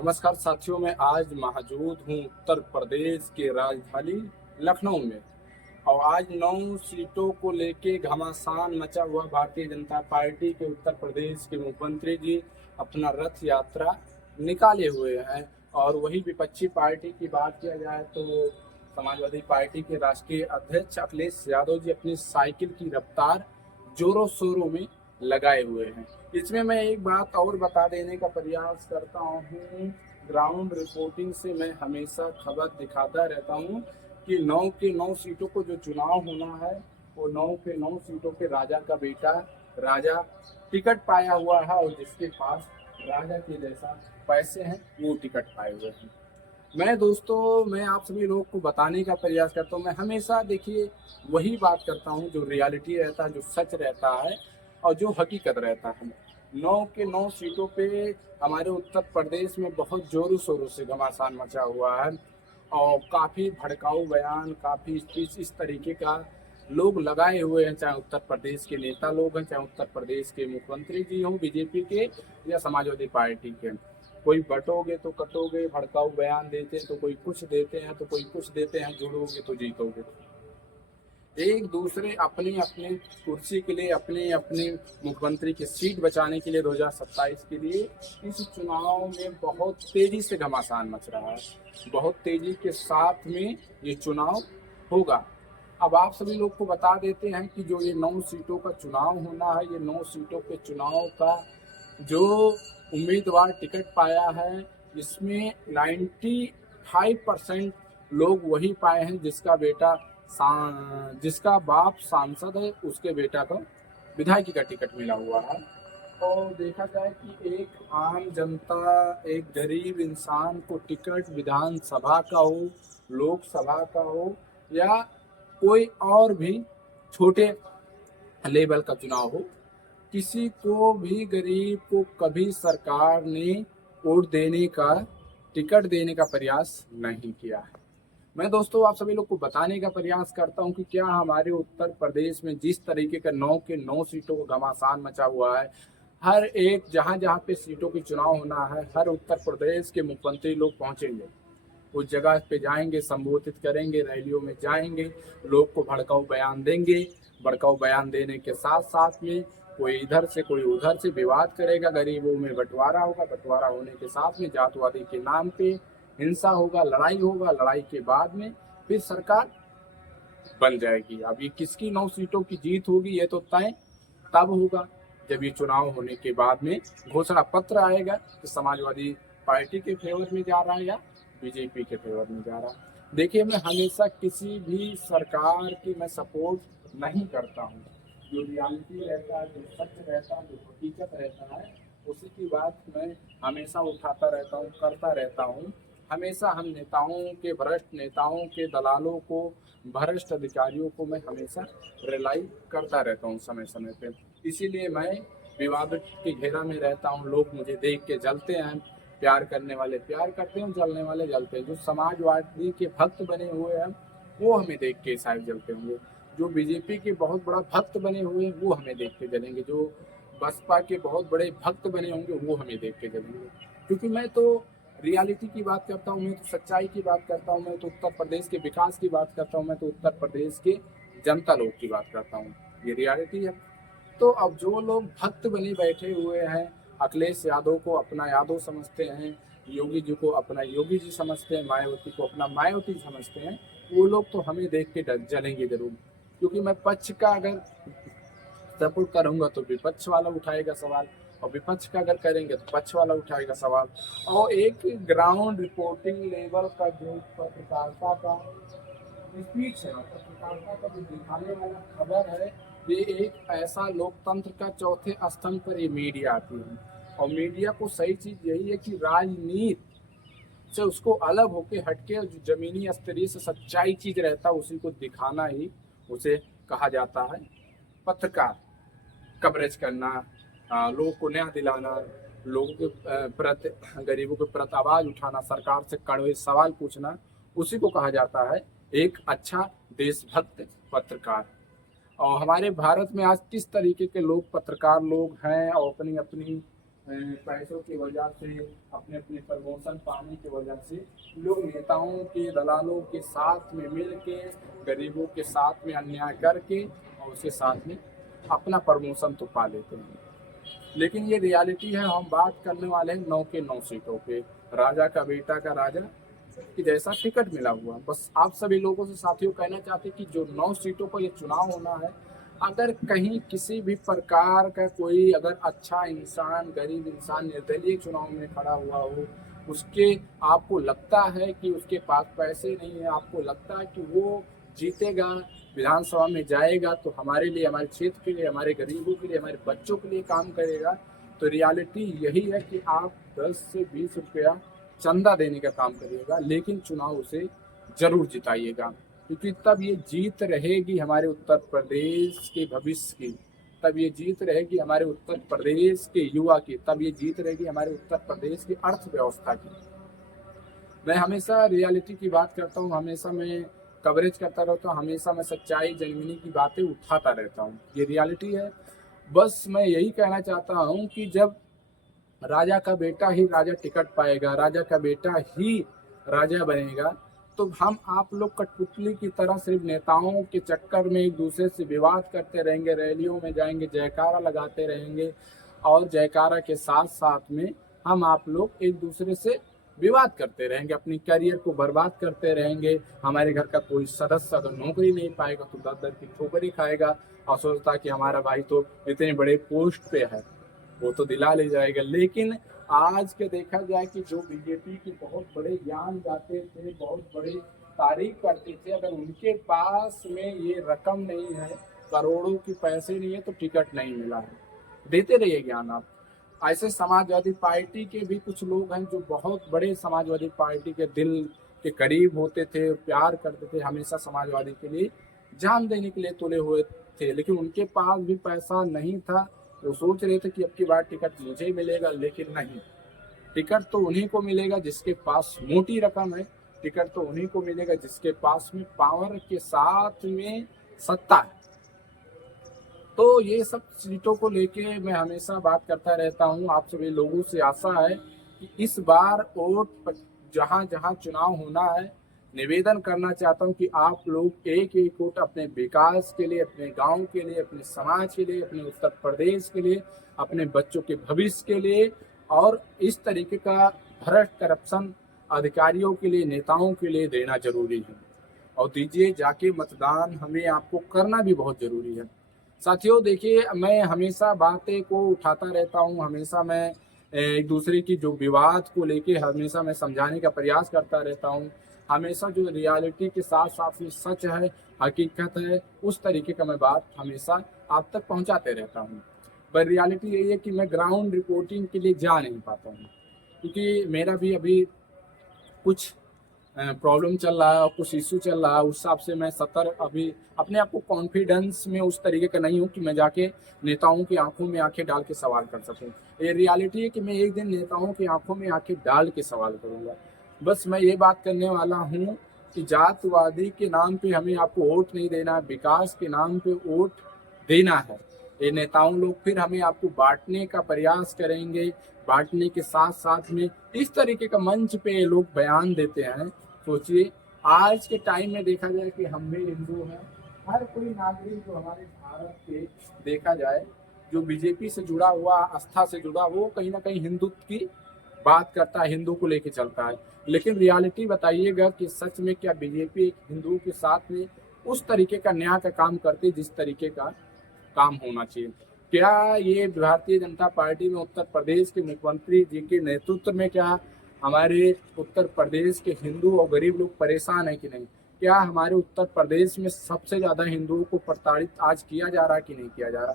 नमस्कार साथियों, मैं आज मौजूद हूँ उत्तर प्रदेश के राजधानी लखनऊ में। और आज 9 सीटों को लेके घमासान मचा हुआ। भारतीय जनता पार्टी के उत्तर प्रदेश के मुख्यमंत्री जी अपना रथ यात्रा निकाले हुए हैं। और वही विपक्षी पार्टी की बात किया जाए तो समाजवादी पार्टी के राष्ट्रीय अध्यक्ष अखिलेश यादव जी अपनी साइकिल की रफ्तार जोरों शोरों में लगाए हुए हैं। इसमें मैं एक बात और बता देने का प्रयास करता हूँ। ग्राउंड रिपोर्टिंग से मैं हमेशा खबर दिखाता रहता हूँ कि 9 के 9 सीटों को जो चुनाव होना है वो 9 के 9 सीटों पे राजा का बेटा राजा टिकट पाया हुआ है, और जिसके पास राजा के जैसा पैसे हैं वो टिकट पाए हुए हैं। मैं आप सभी लोग को बताने का प्रयास करता हूँ। मैं हमेशा देखिए वही बात करता हूँ जो रियलिटी रहता है, जो सच रहता है और जो हकीकत रहता है। 9 के 9 सीटों पे हमारे उत्तर प्रदेश में बहुत जोरों शोरों से घमासान मचा हुआ है। और काफ़ी भड़काऊ बयान, काफ़ी स्पीच इस तरीके का लोग लगाए हुए हैं, चाहे उत्तर प्रदेश के नेता लोग हैं, चाहे उत्तर प्रदेश के मुख्यमंत्री जी हों बीजेपी के या समाजवादी पार्टी के। कोई बटोगे तो कटोगे, भड़काऊ बयान देते हैं तो कोई कुछ देते हैं तो कोई कुछ देते हैं, जुड़ोगे तो जीतोगे। एक दूसरे अपनी अपनी कुर्सी के लिए, अपने अपने मुख्यमंत्री की सीट बचाने के लिए 2027 के लिए इस चुनाव में बहुत तेजी से घमासान मच रहा है। बहुत तेजी के साथ में ये चुनाव होगा। अब आप सभी लोग को बता देते हैं कि जो ये 9 सीटों का चुनाव होना है, ये 9 सीटों के चुनाव का जो उम्मीदवार टिकट पाया है, इसमें 95% लोग वही पाए हैं जिसका बाप सांसद है, उसके बेटा को विधायकी का टिकट मिला हुआ है। और देखा जाए कि एक आम जनता, एक गरीब इंसान को टिकट विधानसभा का हो, लोकसभा का हो या कोई और भी छोटे लेवल का चुनाव हो, किसी को भी गरीब को कभी सरकार ने वोट देने का, टिकट देने का प्रयास नहीं किया है। मैं दोस्तों आप सभी लोग को बताने का प्रयास करता हूं कि क्या हमारे उत्तर प्रदेश में जिस तरीके का 9 के 9 सीटों का घमासान मचा हुआ है, हर एक जहां जहां पे सीटों की चुनाव होना है, हर उत्तर प्रदेश के मुख्यमंत्री लोग पहुंचेंगे, उस जगह पे जाएंगे, संबोधित करेंगे, रैलियों में जाएंगे, लोग को भड़काऊ बयान देंगे। भड़काऊ बयान देने के साथ साथ में कोई इधर से कोई उधर से विवाद करेगा, गरीबों में बंटवारा होगा, बंटवारा होने के साथ में जातवादी के नाम पे हिंसा होगा, लड़ाई होगा, लड़ाई के बाद में फिर सरकार बन जाएगी। अब ये किसकी 9 सीटों की जीत होगी ये तो तय तब होगा जब ये चुनाव होने के बाद में घोषणा पत्र आएगा कि समाजवादी पार्टी के फेवर में जा रहा है या बीजेपी के फेवर में जा रहा है। देखिए, मैं हमेशा किसी भी सरकार की मैं सपोर्ट नहीं करता हूँ। जो रियलिटी रहता है, जो सच रहता है, जो हकीकत रहता है, उसी की बात मैं हमेशा उठाता रहता हूँ, करता रहता हूँ। हमेशा हम नेताओं के, भ्रष्ट नेताओं के, दलालों को, भ्रष्ट अधिकारियों को मैं हमेशा रिलाई करता रहता हूँ समय समय पे। इसीलिए मैं विवाद के घेरा में रहता हूँ। लोग मुझे देख के जलते हैं, प्यार करने वाले प्यार करते हैं, जलने वाले जलते हैं। जो समाजवादी के भक्त बने हुए हैं वो हमें देख के शायद जलते होंगे, जो बीजेपी के बहुत बड़ा भक्त बने हुए हैं वो हमें देख के जलेंगे, जो बसपा के बहुत बड़े भक्त बने होंगे वो हमें देख के जलेंगे। क्योंकि मैं तो रियलिटी की बात करता हूँ, मैं तो सच्चाई की बात करता हूँ, मैं तो उत्तर प्रदेश के विकास की बात करता हूँ, मैं तो उत्तर प्रदेश के जनता लोग की बात करता हूँ। ये रियलिटी है। तो अब जो लोग भक्त बने बैठे हुए हैं, अखिलेश यादव को अपना यादव समझते हैं, योगी जी को अपना योगी जी समझते हैं, मायावती को अपना मायावती समझते हैं, वो लोग तो हमें देख के जलेंगे जरूर। क्योंकि मैं पक्ष का अगर सपोर्ट करूंगा तो विपक्ष वाला उठाएगा सवाल, और विपक्ष का अगर करेंगे तो पक्ष वाला उठाएगा सवाल। और एक ग्राउंड रिपोर्टिंग लेवल का जो पत्रकारिता का स्पीच है, पत्रकारिता का जो दिखाने वाला खबर है, ये एक ऐसा लोकतंत्र का चौथे स्तंभ पर ये मीडिया आती है। और मीडिया को सही चीज यही है कि राजनीति से उसको अलग होके हटके जो जमीनी स्तरीय से सच्चाई चीज रहता है उसी को दिखाना ही उसे कहा जाता है पत्रकार। कवरेज करना, लोगों को न्याय दिलाना, लोगों के प्रति, गरीबों के प्रति आवाज उठाना, सरकार से कड़वे सवाल पूछना, उसी को कहा जाता है एक अच्छा देशभक्त पत्रकार। और हमारे भारत में आज किस तरीके के लोग, पत्रकार लोग हैं और अपनी अपनी पैसों की वजह से, अपने अपने प्रमोशन पाने की वजह से लोग नेताओं के, दलालों के साथ में मिल के, गरीबों के साथ में अन्याय करके और उसके साथ में अपना प्रमोशन तो पा लेते हैं। लेकिन ये रियलिटी है। हम बात करने वाले हैं 9 के 9 सीटों पे, राजा का बेटा का राजा कि जैसा टिकट मिला हुआ। बस आप सभी लोगों से साथियों कहना चाहते हैं कि जो 9 सीटों पर ये चुनाव होना है, अगर कहीं किसी भी प्रकार का कोई अगर अच्छा इंसान, गरीब इंसान निर्दलीय चुनाव में खड़ा हुआ हो, उसके आपको लगता है कि उसके पास पैसे नहीं है, आपको लगता है कि वो जीतेगा, विधानसभा में जाएगा तो हमारे लिए, हमारे क्षेत्र के लिए, हमारे गरीबों के लिए, हमारे बच्चों के लिए काम करेगा, तो रियलिटी यही है कि आप 10 से 20 रुपया चंदा देने का काम करिएगा, लेकिन चुनाव उसे जरूर जिताइएगा, क्योंकि तब ये जीत रहेगी हमारे उत्तर प्रदेश के भविष्य की, तब ये जीत रहेगी हमारे उत्तर प्रदेश के युवा की, तब ये जीत रहेगी हमारे उत्तर प्रदेश की अर्थव्यवस्था की। मैं हमेशा रियलिटी की बात करता हूँ, हमेशा मैं कवरेज करता रहता हूँ, हमेशा मैं सच्चाई, जनमिनी की बातें उठाता रहता हूँ। ये रियलिटी है। बस मैं यही कहना चाहता हूँ कि जब राजा का बेटा ही राजा टिकट पाएगा, राजा का बेटा ही राजा बनेगा, तो हम आप लोग कठपुतली की तरह सिर्फ नेताओं के चक्कर में एक दूसरे से विवाद करते रहेंगे, रैलियों में जाएंगे, जयकारा लगाते रहेंगे, और जयकारा के साथ साथ में हम आप लोग एक दूसरे से विवाद करते रहेंगे, अपनी करियर को बर्बाद करते रहेंगे। हमारे घर का कोई सदस्य अगर नौकरी नहीं पाएगा तो दर दर की ठोकरी खाएगा और सोचता कि हमारा भाई तो इतने बड़े पोस्ट पे है, वो तो दिला ले जाएगा। लेकिन आज के देखा जाए कि जो बीजेपी के बहुत बड़े ज्ञान गाते थे, बहुत बड़ी तारीफ करते थे, अगर उनके पास में ये रकम नहीं है, करोड़ों के पैसे नहीं है, तो टिकट नहीं मिला है। देते रहिए ज्ञान आप। ऐसे समाजवादी पार्टी के भी कुछ लोग हैं जो बहुत बड़े समाजवादी पार्टी के दिल के करीब होते थे, प्यार करते थे, हमेशा समाजवादी के लिए जान देने के लिए तुले हुए थे, लेकिन उनके पास भी पैसा नहीं था। वो सोच रहे थे कि अब की बार टिकट मुझे मिलेगा, लेकिन नहीं, टिकट तो उन्हीं को मिलेगा जिसके पास मोटी रकम है, टिकट तो उन्हीं को मिलेगा जिसके पास में पावर के साथ में सत्ता है। तो ये सब सीटों को लेके मैं हमेशा बात करता रहता हूँ। आप सभी लोगों से आशा है कि इस बार वोट जहाँ जहाँ चुनाव होना है, निवेदन करना चाहता हूँ कि आप लोग एक एक वोट अपने विकास के लिए, अपने गांव के लिए, अपने समाज के लिए, अपने उत्तर प्रदेश के लिए, अपने बच्चों के भविष्य के लिए, और इस तरीके का भ्रष्ट करप्शन अधिकारियों के लिए, नेताओं के लिए देना जरूरी है। और दीजिए जाके मतदान, हमें आपको करना भी बहुत जरूरी है। साथियों देखिए, मैं हमेशा बातें को उठाता रहता हूँ, हमेशा मैं एक दूसरे की जो विवाद को लेके हमेशा मैं समझाने का प्रयास करता रहता हूँ। हमेशा जो रियलिटी के साथ साथ में सच है, हकीकत है, उस तरीके का मैं बात हमेशा आप तक पहुँचाते रहता हूँ। पर रियलिटी यही है कि मैं ग्राउंड रिपोर्टिंग के लिए जा नहीं पाता हूँ, क्योंकि मेरा भी अभी कुछ प्रॉब्लम चल रहा है और कुछ इशू चल रहा है। उस हिसाब से मैं अभी अपने आप को कॉन्फिडेंस में उस तरीके का नहीं हूँ कि मैं जाके नेताओं की आंखों में आंखें डाल के सवाल कर सकूँ। ये रियलिटी है कि मैं एक दिन नेताओं की आंखों में आंखें डाल के सवाल करूँगा। बस मैं ये बात करने वाला हूँ कि जातवादी के नाम पे हमें आपको वोट नहीं देना, विकास के नाम पे वोट देना है। ये नेताओं लोग फिर हमें आपको बांटने का प्रयास करेंगे, बांटने के साथ साथ में इस तरीके का मंच पे ये लोग बयान देते हैं। सोचिए, आज के टाइम में देखा जाए कि हम भी हिंदू हैं, हर कोई नागरिक जो हमारे भारत के देखा जाए जो बीजेपी से जुड़ा हुआ, आस्था से जुड़ा, वो कहीं ना कहीं हिंदुत्व की बात करता है, हिंदू को लेके चलता है। लेकिन रियलिटी बताइएगा कि सच में क्या बीजेपी एक हिंदू के साथ में उस तरीके का न्याय का काम करती जिस तरीके का काम होना चाहिए? क्या ये भारतीय जनता पार्टी में उत्तर प्रदेश के मुख्यमंत्री जी के नेतृत्व में क्या हमारे उत्तर प्रदेश के हिंदू और गरीब लोग परेशान है कि नहीं? क्या हमारे उत्तर प्रदेश में सबसे ज्यादा हिंदुओं को प्रताड़ित आज किया जा रहा है कि नहीं किया जा रहा?